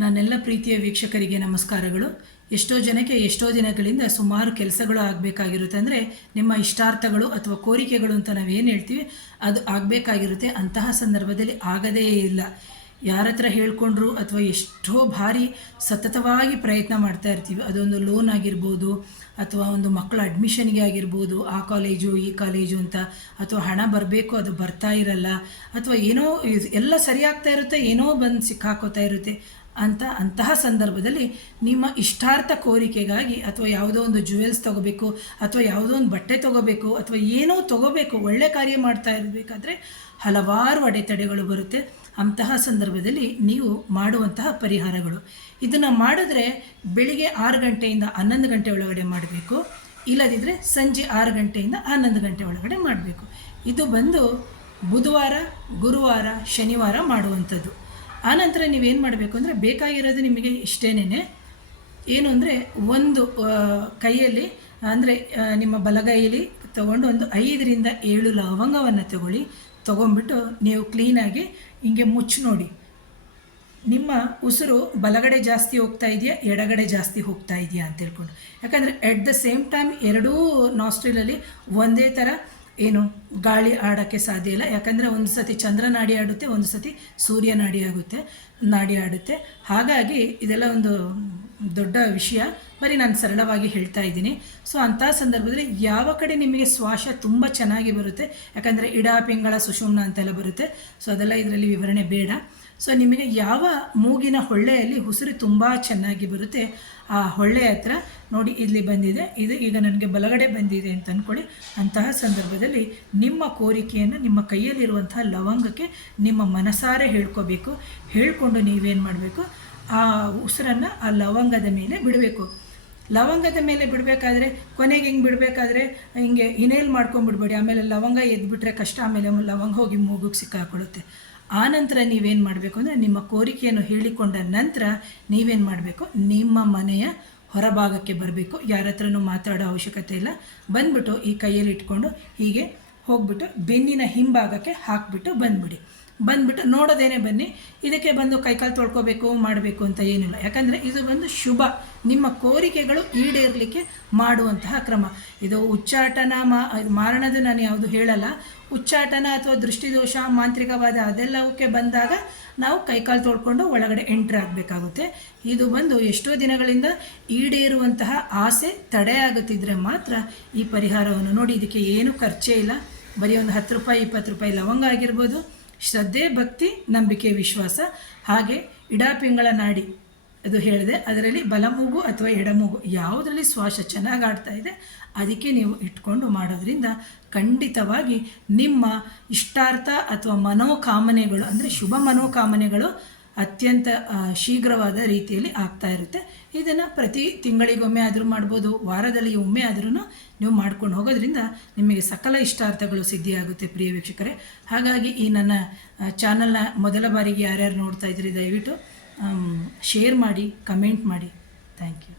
ನನ್ನೆಲ್ಲ ಪ್ರೀತಿಯ ವೀಕ್ಷಕರಿಗೆ ನಮಸ್ಕಾರಗಳು. ಎಷ್ಟೋ ಜನಕ್ಕೆ ಎಷ್ಟೋ ದಿನಗಳಿಂದ ಸುಮಾರು ಕೆಲಸಗಳು ಆಗಬೇಕಾಗಿರುತ್ತೆ ಅಂದರೆ ನಿಮ್ಮ ಇಷ್ಟಾರ್ಥಗಳು ಅಥವಾ ಕೋರಿಕೆಗಳು ಅಂತ ನಾವೇನು ಹೇಳ್ತೀವಿ, ಅದು ಆಗಬೇಕಾಗಿರುತ್ತೆ. ಅಂತಹ ಸಂದರ್ಭದಲ್ಲಿ ಆಗದೇ ಇಲ್ಲ. ಯಾರ ಹತ್ರ ಹೇಳ್ಕೊಂಡ್ರು ಅಥವಾ ಎಷ್ಟೋ ಬಾರಿ ಸತತವಾಗಿ ಪ್ರಯತ್ನ ಮಾಡ್ತಾ ಇರ್ತೀವಿ. ಅದೊಂದು ಲೋನ್ ಆಗಿರ್ಬೋದು ಅಥವಾ ಒಂದು ಮಕ್ಕಳ ಅಡ್ಮಿಷನ್ಗೆ ಆಗಿರ್ಬೋದು, ಆ ಕಾಲೇಜು ಈ ಕಾಲೇಜು ಅಂತ. ಅಥವಾ ಹಣ ಬರಬೇಕು, ಅದು ಬರ್ತಾ ಇರಲ್ಲ. ಅಥವಾ ಏನೋ, ಎಲ್ಲ ಸರಿಯಾಗ್ತಾ ಇರುತ್ತೆ, ಏನೋ ಬಂದು ಸಿಕ್ಕಾಕೋತಾ ಇರುತ್ತೆ. ಅಂತ ಅಂತಹ ಸಂದರ್ಭದಲ್ಲಿ ನಿಮ್ಮ ಇಷ್ಟಾರ್ಥ ಕೋರಿಕೆಗಾಗಿ ಅಥವಾ ಯಾವುದೋ ಒಂದು ಜುವೆಲ್ಸ್ ತೊಗೋಬೇಕು, ಅಥವಾ ಯಾವುದೋ ಒಂದು ಬಟ್ಟೆ ತೊಗೋಬೇಕು, ಅಥವಾ ಏನೋ ತೊಗೋಬೇಕು, ಒಳ್ಳೆ ಕಾರ್ಯ ಮಾಡ್ತಾ ಇರಬೇಕಾದ್ರೆ ಹಲವಾರು ಅಡೆತಡೆಗಳು ಬರುತ್ತೆ. ಅಂತಹ ಸಂದರ್ಭದಲ್ಲಿ ನೀವು ಮಾಡುವಂತಹ ಪರಿಹಾರಗಳು. ಇದನ್ನು ಮಾಡಿದ್ರೆ ಬೆಳಿಗ್ಗೆ ಆರು ಗಂಟೆಯಿಂದ ಹನ್ನೊಂದು ಗಂಟೆ ಒಳಗಡೆ ಮಾಡಬೇಕು. ಇಲ್ಲದಿದ್ದರೆ ಸಂಜೆ ಆರು ಗಂಟೆಯಿಂದ ಹನ್ನೊಂದು ಗಂಟೆ ಒಳಗಡೆ ಮಾಡಬೇಕು. ಇದು ಬಂದು ಬುಧವಾರ, ಗುರುವಾರ, ಶನಿವಾರ ಮಾಡುವಂಥದ್ದು. ಆನಂತರ ನೀವೇನು ಮಾಡಬೇಕು ಅಂದರೆ ಬೇಕಾಗಿರೋದು ನಿಮಗೆ ಇಷ್ಟೇನೇ ಏನು ಅಂದರೆ ಒಂದು ಕೈಯಲ್ಲಿ, ಅಂದರೆ ನಿಮ್ಮ ಬಲಗೈಯಲ್ಲಿ ತಗೊಂಡು ಒಂದು ಐದರಿಂದ ಏಳು ಲವಂಗವನ್ನು ತಗೊಳ್ಳಿ. ತೊಗೊಂಡ್ಬಿಟ್ಟು ನೀವು ಕ್ಲೀನಾಗಿ ಹಿಂಗೆ ಮುಚ್ಚಿ ನೋಡಿ. ನಿಮ್ಮ ಉಸಿರು ಬಲಗಡೆ ಜಾಸ್ತಿ ಹೋಗ್ತಾ ಇದೆಯಾ, ಎಡಗಡೆ ಜಾಸ್ತಿ ಹೋಗ್ತಾ ಇದೆಯಾ ಅಂತ ಹೇಳ್ಕೊಂಡು. ಯಾಕಂದರೆ ಎಟ್ ದ ಸೇಮ್ ಟೈಮ್ ಎರಡೂ ನಾಸ್ಟ್ರಿಲಲ್ಲಿ ಒಂದೇ ಥರ ಏನು ಗಾಳಿ ಆಡೋಕ್ಕೆ ಸಾಧ್ಯ ಇಲ್ಲ. ಯಾಕಂದರೆ ಒಂದು ಸತಿ ಚಂದ್ರ ನಾಡಿ ಆಡುತ್ತೆ, ಒಂದು ಸತಿ ಸೂರ್ಯ ನಾಡಿ ಆಗುತ್ತೆ, ನಾಡಿ ಆಡುತ್ತೆ. ಹಾಗಾಗಿ ಇದೆಲ್ಲ ಒಂದು ದೊಡ್ಡ ವಿಷಯ. ಬರೀ ನಾನು ಸರಳವಾಗಿ ಹೇಳ್ತಾ ಇದ್ದೀನಿ. ಸೊ ಅಂಥ ಸಂದರ್ಭದಲ್ಲಿ ಯಾವ ಕಡೆ ನಿಮಗೆ ಶ್ವಾಸ ತುಂಬ ಚೆನ್ನಾಗಿ ಬರುತ್ತೆ, ಯಾಕಂದರೆ ಇಡ, ಪಿಂಗಳ, ಸುಷುಮ್ನ ಅಂತೆಲ್ಲ ಬರುತ್ತೆ. ಸೊ ಅದೆಲ್ಲ ಇದರಲ್ಲಿ ವಿವರಣೆ ಬೇಡ. ಸೊ ನಿಮಗೆ ಯಾವ ಮೂಗಿನ ಹೊಳ್ಳೆಯಲ್ಲಿ ಉಸಿರು ತುಂಬ ಚೆನ್ನಾಗಿ ಬರುತ್ತೆ, ಆ ಹೊಳ್ಳೆ ಹತ್ರ ನೋಡಿ, ಇಲ್ಲಿ ಬಂದಿದೆ. ಇದು ಈಗ ನನಗೆ ಬಲಗಡೆ ಬಂದಿದೆ ಅಂತ ಅಂದ್ಕೊಳ್ಳಿ ಅಂತಹ ಸಂದರ್ಭದಲ್ಲಿ ನಿಮ್ಮ ಕೋರಿಕೆಯನ್ನು ನಿಮ್ಮ ಕೈಯಲ್ಲಿರುವಂತಹ ಲವಂಗಕ್ಕೆ ನಿಮ್ಮ ಮನಸಾರೆ ಹೇಳ್ಕೋಬೇಕು. ಹೇಳ್ಕೊಂಡು ನೀವೇನು ಮಾಡಬೇಕು? ಆ ಉಸಿರನ್ನು ಆ ಲವಂಗದ ಮೇಲೆ ಬಿಡಬೇಕು. ಲವಂಗದ ಮೇಲೆ ಬಿಡಬೇಕಾದ್ರೆ ಕೊನೆಗೆ ಹಿಂಗೆ ಬಿಡಬೇಕಾದ್ರೆ ಹಿಂಗೆ ಇನೇಲ್ ಮಾಡ್ಕೊಂಡ್ಬಿಡ್ಬೇಡಿ. ಆಮೇಲೆ ಲವಂಗ ಎದ್ಬಿಟ್ರೆ ಕಷ್ಟ, ಆಮೇಲೆ ಲವಂಗ ಹೋಗಿ ಮೂಗುಗೆ ಸಿಕ್ಕಾಕೊಳ್ಳುತ್ತೆ ಆ ನಂತರ ನೀವೇನು ಮಾಡಬೇಕು ಅಂದರೆ ನಿಮ್ಮ ಕೋರಿಕೆಯನ್ನು ಹೇಳಿಕೊಂಡ ನಂತರ ನೀವೇನು ಮಾಡಬೇಕು? ನಿಮ್ಮ ಮನೆಯ ಹೊರಭಾಗಕ್ಕೆ ಬರಬೇಕು. ಯಾರ ಹತ್ರನೂ ಮಾತಾಡೋ ಅವಶ್ಯಕತೆ ಇಲ್ಲ. ಬಂದ್ಬಿಟ್ಟು ಈ ಕೈಯಲ್ಲಿ ಇಟ್ಕೊಂಡು ಹೀಗೆ ಹೋಗ್ಬಿಟ್ಟು ಬೆನ್ನಿನ ಹಿಂಭಾಗಕ್ಕೆ ಹಾಕ್ಬಿಟ್ಟು ಬಂದ್ಬಿಡಿ. ಬಂದ್ಬಿಟ್ಟು ನೋಡೋದೇನೆ ಬನ್ನಿ. ಇದಕ್ಕೆ ಬಂದು ಕೈಕಾಲು ತೊಳ್ಕೊಬೇಕು, ಮಾಡಬೇಕು ಅಂತ ಏನಿಲ್ಲ. ಯಾಕಂದರೆ ಇದು ಬಂದು ಶುಭ. ನಿಮ್ಮ ಕೋರಿಕೆಗಳು ಈಡೇರಲಿಕ್ಕೆ ಮಾಡುವಂತಹ ಕ್ರಮ. ಇದು ಉಚ್ಚಾಟನ ಮಾ ಮಾರಣದು ನಾನು ಯಾವುದು ಹೇಳಲ್ಲ. ಉಚ್ಚಾಟನ ಅಥವಾ ದೃಷ್ಟಿದೋಷ, ಮಾಂತ್ರಿಕವಾದ ಅದೆಲ್ಲವಕ್ಕೆ ಬಂದಾಗ ನಾವು ಕೈಕಾಲು ತೊಳ್ಕೊಂಡು ಒಳಗಡೆ ಎಂಟ್ರಿ ಆಗಬೇಕಾಗುತ್ತೆ. ಇದು ಬಂದು ಎಷ್ಟೋ ದಿನಗಳಿಂದ ಈಡೇರುವಂತಹ ಆಸೆ ತಡೆಯಾಗುತ್ತಿದ್ದರೆ ಮಾತ್ರ ಈ ಪರಿಹಾರವನ್ನು ನೋಡಿ. ಇದಕ್ಕೆ ಏನು ಖರ್ಚೇ ಇಲ್ಲ. ಬರೀ ಒಂದು ಹತ್ತು ರೂಪಾಯಿ, ಇಪ್ಪತ್ತು ರೂಪಾಯಿ ಲವಂಗ ಆಗಿರ್ಬೋದು ಶ್ರದ್ಧೆ, ಭಕ್ತಿ, ನಂಬಿಕೆ, ವಿಶ್ವಾಸ, ಹಾಗೆ ಇಡಾಪಿಂಗಳ ನಾಡಿ ಅದು ಹೇಳಿದೆ. ಅದರಲ್ಲಿ ಬಲಮೂಗು ಅಥವಾ ಎಡಮೂಗು ಯಾವುದರಲ್ಲಿ ಶ್ವಾಸ ಚೆನ್ನಾಗಿ ಆಡ್ತಾ ಇದೆ, ಅದಕ್ಕೆ ನೀವು ಇಟ್ಕೊಂಡು ಮಾಡೋದ್ರಿಂದ ಖಂಡಿತವಾಗಿ ನಿಮ್ಮ ಇಷ್ಟಾರ್ಥ ಅಥವಾ ಮನೋಕಾಮನೆಗಳು, ಅಂದರೆ ಶುಭ ಮನೋಕಾಮನೆಗಳು ಅತ್ಯಂತ ಶೀಘ್ರವಾದ ರೀತಿಯಲ್ಲಿ ಆಗ್ತಾ ಇರುತ್ತೆ. ಇದನ್ನು ಪ್ರತಿ ತಿಂಗಳಿಗೊಮ್ಮೆ ಆದರೂ ಮಾಡ್ಬೋದು, ವಾರದಲ್ಲಿ ಒಮ್ಮೆ ಆದ್ರೂ ನೀವು ಮಾಡ್ಕೊಂಡು ಹೋಗೋದ್ರಿಂದ ನಿಮಗೆ ಸಕಲ ಇಷ್ಟಾರ್ಥಗಳು ಸಿದ್ಧಿಯಾಗುತ್ತೆ ಪ್ರಿಯ ವೀಕ್ಷಕರೇ. ಹಾಗಾಗಿ ಈ ನನ್ನ ಚಾನಲ್ನ ಮೊದಲ ಬಾರಿಗೆ ಯಾರ್ಯಾರು ನೋಡ್ತಾ ಇದ್ದೀರಿ ದಯವಿಟ್ಟು ಶೇರ್ ಮಾಡಿ, ಕಮೆಂಟ್ ಮಾಡಿ. Thank you.